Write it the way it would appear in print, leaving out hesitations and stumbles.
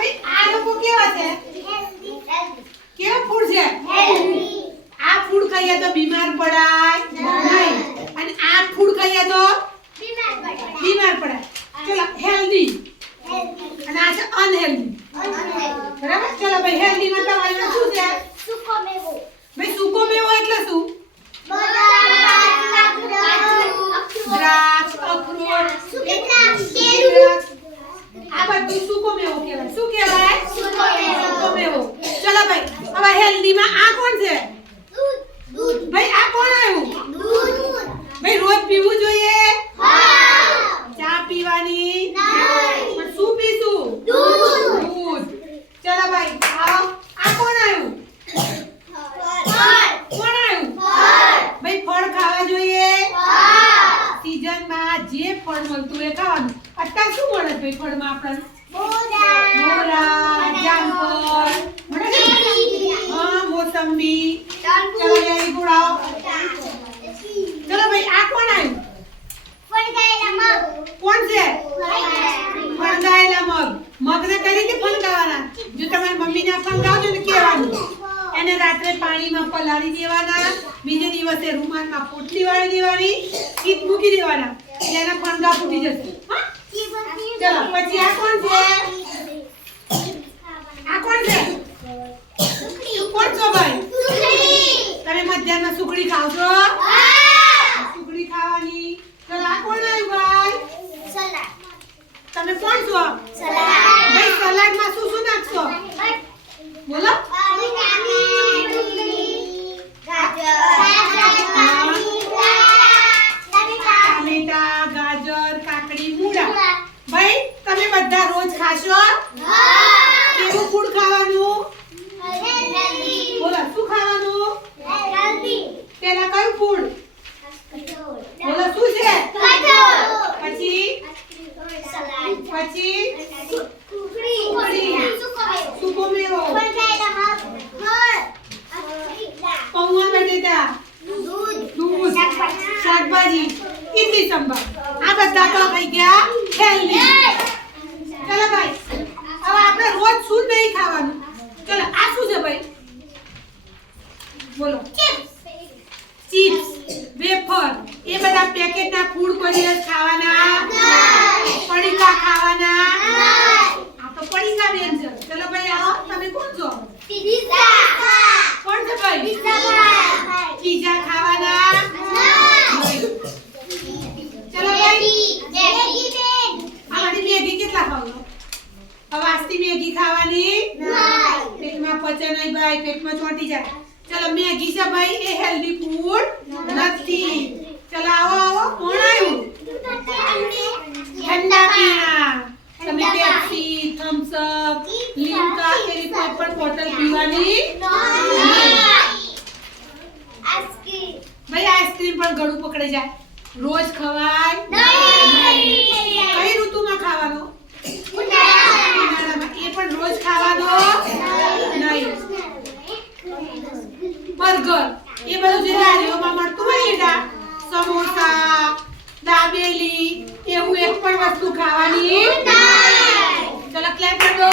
ભાઈ આ લોકો કેવા છે? કેવા ફૂડ છે? આ ફૂડ ખાઈએ તો બીમાર પડાય નહીં, અને આ ફૂડ ખાઈએ તો બીમાર પડાય. ચલો હેલ્ધી, અને આ છે અનહેલ્ધી. બરાબર? ચલો ભાઈ હેલ્ધી માં તમારી શું છે? ભાઈ સૂકો મેવો એટલે શું? દ્રાક્ષ, અખરોટ, આ બધું સૂકો મેવો કહેવાય. શું કહેવાય? સૂકો મેવો. ચલો ભાઈ હવે હેલ્ધી માં આ કોણ છે? ભાઈ આ કોણ આવ્યું? ભાઈ રોજ પીવું જોઈએ? ચા પીવાની પણ શું પીશું? દૂધ. ચલો ભાઈ આવો. આ કોણ આવ્યું? કોણ આવ્યું? ભાઈ ફળ ખાવા જોઈએ? સીઝનમાં જે ફળ મળતું એ ખાવાનું. અત્યારે શું મળે ભાઈ ફળમાં આપણને? મોરા, જામફળ, મળે છે? હા, મોસંબી. ચલો વેરી ગુડ. આવો. ચલો ભાઈ આ કોણ આવ્યું? કોણ છે? ફણગાયેલા મગ. મગને કઈ રીતે ફણગાવાના? જો તમારી મમ્મીને ફણગાવજો ને કહેવાનું, એને રાત્રે પાણીમાં પલાળી દેવાના, બીજે દિવસે રૂમાલમાં પોટલી વાળી દેવાની, કીટ મૂકી દેવાના, એટલે એના ફણગા ફૂટી જશે. હા? ચલો પછી આ કોણ છે? આ કોણ છે? કોણ છો ભાઈ? તમે મધ્યાહનમાં સુખડી ખાવ છો? સુખડી ખાવાની. ચલો આ કોણ આવ્યું ભાઈ? તમે કોણ છો? ભાઈ સલાડમાં શું શું નાખશો? બોલો. ટામેટા, ગાજર, કાકડી, મૂળા. ભાઈ તમે બધા રોજ ખાશો? કેવું ફૂડ ખાવાનું? બોલો શું ખાવાનું? પેલા કયું ફૂડ? બોલો શું છે? પછી સૂકો મેવો, પૌવા બટેટા, દૂધ, શાકભાજી, ઇડલી સંભાર. આ બધા તો થઈ ગયા હેલ્ધી. ચલો ભાઈ હવે આપણે રોજ શું નહીં ખાવાનું? ચલો આ શું છે ભાઈ? બોલો. ચિપ્સ, વેફર, એ બધા પેકેટના ફૂડ કોઈ દિવસ ખાવાના નહીં. પડીકા ખાવાના નહીં. આ તો પડીકા બેન છે. ચલો ભાઈ આવો. તમે કોણ છો? કોણ છે ભાઈ? પીઝા ખાવાના નહીં. ચલો ભાઈ આમાંથી મેગી કેટલા ખાવજો? હવે આજથી મેગી ખાવાની નહીં. પેટમાં પચે નહીં ભાઈ, પેટમાં ચોંટી જાય. ચલો મેગી છે ભાઈ એ હેલ્ધી ફૂડ નથી. ચલો આવો આવો. કોણ આવ્યું? ઠંડા પીણા. તમે પેપ્સી, થમ્સ અપ, લિમ્કા એવી કોઈ પણ બોટલ પીવાની નહીં. ભાઈ આઈસ્ક્રીમ પણ ગળું પકડી જાય. રોજ ખવાય નહીં. કઈ ઋતુમાં ખાવાનો? ઉનાળામાં. એ પણ રોજ ખાવાનો નહીં. બર્ગર એ બધું જે લારીઓમાં મળતું હોય ને, સમોસા, દાબેલી, એવું એક પણ વસ્તુ ખાવાની નહીં. ચલો ક્લેપ કરો.